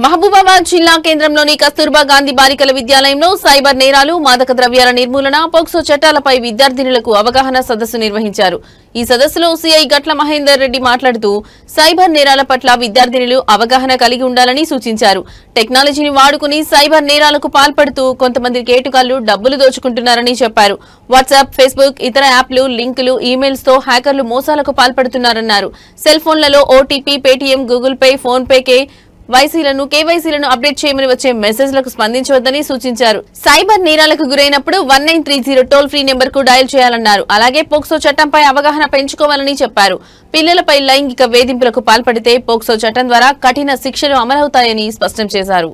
మహబూబాబాద్ జిల్లా కేంద్రంలోని కస్తూర్బా గాంధీ బాలికల విద్యాలయంలో సైబర్ నేరాలు, మాదక ద్రవ్యాల నిర్మూలన, పోక్సో చట్టాలపై విద్యార్థినులకు అవగాహన సదస్సు నిర్వహించారు. ఈ సదస్సులో సీఐ గట్ల మహేందర్ రెడ్డి మాట్లాడుతూ సైబర్ నేరాల పట్ల విద్యార్థినులు అవగాహన కలిగి ఉండాలని సూచించారు. టెక్నాలజీని వాడుకుని సైబర్ నేరాలకు పాల్పడుతూ కొంతమంది కేటుగాళ్లు డబ్బులు దోచుకుంటున్నారని చెప్పారు. వాట్సాప్, ఫేస్బుక్, ఇతర యాప్లు, లింకులు, ఈమెయిల్స్ తో హ్యాకర్లు మోసాలకు పాల్పడుతున్నారన్నారు. సెల్ ఫోన్లలో OTP, Paytm, Google pay, phone పేకే కేవైసీలను అప్డేట్ చేయమని వచ్చే మెసేజ్లకు స్పందించవద్దని సూచించారు. సైబర్ నేరాలకు గురైనప్పుడు 1930 టోల్ ఫ్రీ నెంబర్ కు డయల్ చేయాలన్నారు. అలాగే పోక్సో చట్టంపై అవగాహన పెంచుకోవాలని చెప్పారు. పిల్లలపై లైంగిక వేధింపులకు పాల్పడితే పోక్సో చట్టం ద్వారా కఠిన శిక్షలు అమలవుతాయని స్పష్టం చేశారు.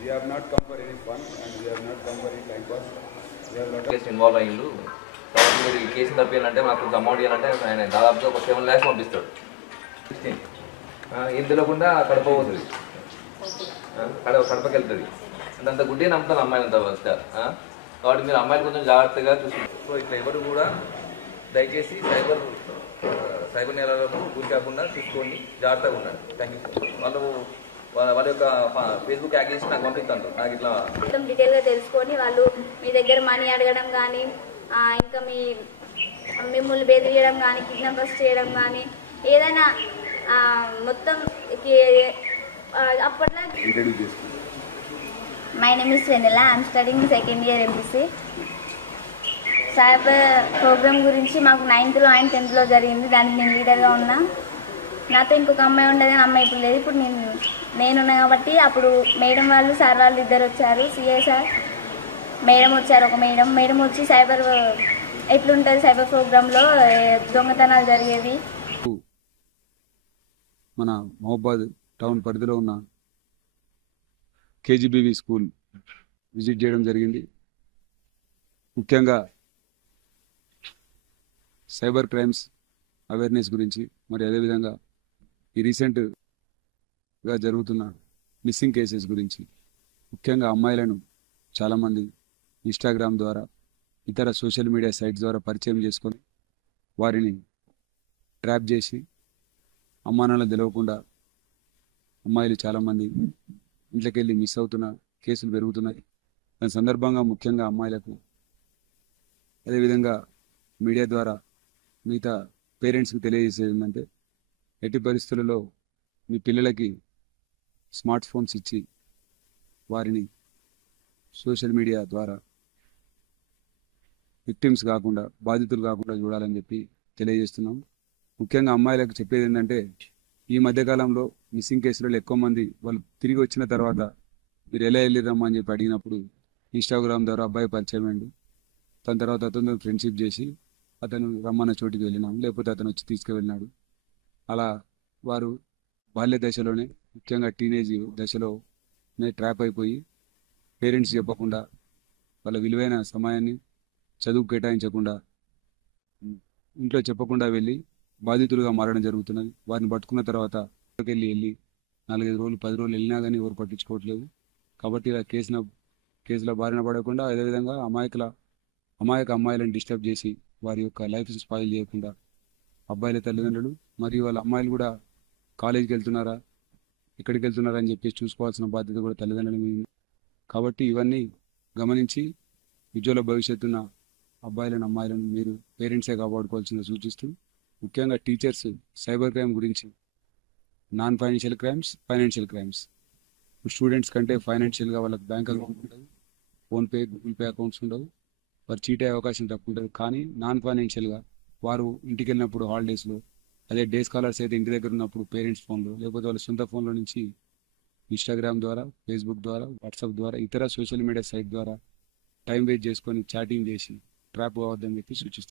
We have not come for any fun and we have not come for any time pass. We have not involve అయ్యిండు. కాబట్టి మీరు ఈ కేసు తప్పియాలంటే మాకు అమౌంట్ ఇవ్వాలంటే ఆయన దాదాపుగా ఒక 7 lakhs పంపిస్తాడు. 16 ఏం తెలియకుండా కడప పోతుంది, కడపకి వెళ్తుంది. అంటే అంత గుడ్డే నమ్ముతాను అమ్మాయిలంతా వస్తా. కాబట్టి మీరు అమ్మాయిలు కొంచెం జాగ్రత్తగా చూసుకుంటారు. సో ఇట్లా ఎవరు కూడా దయచేసి సైబర్ నేరాలకు గురి కాకుండా చూసుకోండి, జాగ్రత్తగా ఉండండి. Thank you. వాళ్ళ యొక్క ఫేస్బుక్ యాక్టివిటీస్ నాకు పంపిస్తాను. నాకు ఇట్లా మొత్తం డీటెయిల్గా తెలుసుకొని వాళ్ళు మీ దగ్గర మనీ అడగడం కానీ, ఇంకా మిమ్మల్ని బెదిరియడం కానీ, కిడ్నాపర్స్ చేయడం కానీ, ఏదైనా మొత్తం అప్పట్లో. My name is Vennela. I'm studying second year MPC. Cyber programme గురించి మాకు 9th అండ్ 10th జరిగింది. దానికి నేను లీడర్గా ఉన్నా. నాతో ఇంకొక అమ్మాయి ఉండదు, కానీ అమ్మాయి ఇప్పుడు లేదు. ఇప్పుడు నేనున్నా కాబట్టి అప్పుడు మేడం వాళ్ళు, సార్ వాళ్ళు ఇద్దరు వచ్చారు. సిఐ సార్, మేడం వచ్చారు. ఒక మేడం వచ్చి సైబర్ ఎట్లుంటుంది, సైబర్ ప్రోగ్రాంలో దొంగతనాలు జరిగేవి. మన మహబూబాబాద్ టౌన్ పరిధిలో ఉన్న కేజీబీవీ స్కూల్ విజిట్ చేయడం జరిగింది. ముఖ్యంగా సైబర్ క్రైమ్స్ అవేర్నెస్ గురించి, మరి అదేవిధంగా ఈ రీసెంట్గా జరుగుతున్న మిస్సింగ్ కేసెస్ గురించి, ముఖ్యంగా అమ్మాయిలను చాలామంది ఇన్స్టాగ్రామ్ ద్వారా, ఇతర సోషల్ మీడియా సైట్స్ ద్వారా పరిచయం చేసుకొని వారిని ట్రాప్ చేసి అమ్మానాలు తెలియకుండా అమ్మాయిలు చాలామంది ఇంట్లోకి వెళ్ళి మిస్ అవుతున్న కేసులు పెరుగుతున్నాయి. దాని సందర్భంగా ముఖ్యంగా అమ్మాయిలకు, అదేవిధంగా మీడియా ద్వారా మిగతా పేరెంట్స్కి తెలియజేసేది ఏంటంటే, ఎట్టి పరిస్థితులలో మీ పిల్లలకి స్మార్ట్ ఫోన్స్ ఇచ్చి వారిని సోషల్ మీడియా ద్వారా విక్టిమ్స్ కాకుండా, బాధితులు కాకుండా చూడాలని చెప్పి తెలియజేస్తున్నాం. ముఖ్యంగా అమ్మాయిలకు చెప్పేది ఏంటంటే, ఈ మధ్యకాలంలో మిస్సింగ్ కేసులలో ఎక్కువ మంది వాళ్ళు తిరిగి వచ్చిన తర్వాత మీరు ఎలా వెళ్ళిరమ్మా అని చెప్పి అడిగినప్పుడు ఇన్స్టాగ్రామ్ ద్వారా అబ్బాయి పరిచయం అయ్యిండు. దాని తర్వాత అతను ఫ్రెండ్షిప్ చేసి అతను రమ్మన్న చోటికి వెళ్ళినాం, లేకపోతే అతను వచ్చి తీసుకువెళ్ళినాడు. అలా వారు బాల్య దశలోనే, ముఖ్యంగా టీనేజ్ దశలోనే ట్రాప్ అయిపోయి పేరెంట్స్ చెప్పకుండా, వాళ్ళ విలువైన సమయాన్ని చదువు కేటాయించకుండా, ఇంట్లో చెప్పకుండా వెళ్ళి బాధితులుగా మారడం జరుగుతున్నది. వారిని పట్టుకున్న తర్వాత వెళ్ళి 4-5 రోజులు 10 రోజులు వెళ్ళినా కానీ ఎవరు పట్టించుకోవట్లేదు. కాబట్టి ఇలా కేసుల బారిన పడకుండా, అదేవిధంగా అమాయక అమ్మాయిలను డిస్టర్బ్ చేసి వారి యొక్క లైఫ్ స్పాయిల్ చేయకుండా అబ్బాయిల తల్లిదండ్రులు మరియు వాళ్ళ అమ్మాయిలు కూడా కాలేజీకి వెళ్తున్నారా, ఎక్కడికి వెళ్తున్నారా అని చెప్పి చూసుకోవాల్సిన బాధ్యత కూడా తల్లిదండ్రుల మీద ఉంది. కాబట్టి ఇవన్నీ గమనించి ఉజ్వల భవిష్యత్తున్న అబ్బాయిలను, అమ్మాయిలను మీరు పేరెంట్సే కాపాడుకోవాల్సిందిగా సూచిస్తూ, ముఖ్యంగా టీచర్స్ సైబర్ క్రైమ్ గురించి, non financial crimes, financial crimes, students కంటే ఫైనాన్షియల్గా వాళ్ళకి బ్యాంక్ అకౌంట్ ఉండదు, ఫోన్పే, గూగుల్ పే అకౌంట్స్ ఉండవు, వారు చీట్ అయ్యే అవకాశం తక్కువ ఉంటుంది. కానీ నాన్ ఫైనాన్షియల్గా వారు ఇంటికి వెళ్ళినప్పుడు హాలిడేస్లో, అదే డే స్కాలర్స్ అయితే ఇంటి దగ్గర ఉన్నప్పుడు పేరెంట్స్ ఫోన్లో, లేకపోతే వాళ్ళ సొంత ఫోన్లో నుంచి ఇన్స్టాగ్రామ్ ద్వారా, ఫేస్బుక్ ద్వారా, వాట్సాప్ ద్వారా, ఇతర సోషల్ మీడియా సైట్ ద్వారా టైం వేస్ట్ చేసుకొని చాటింగ్ చేసి ట్రాప్ అవ్వద్దని చెప్పి సూచిస్తున్నాను.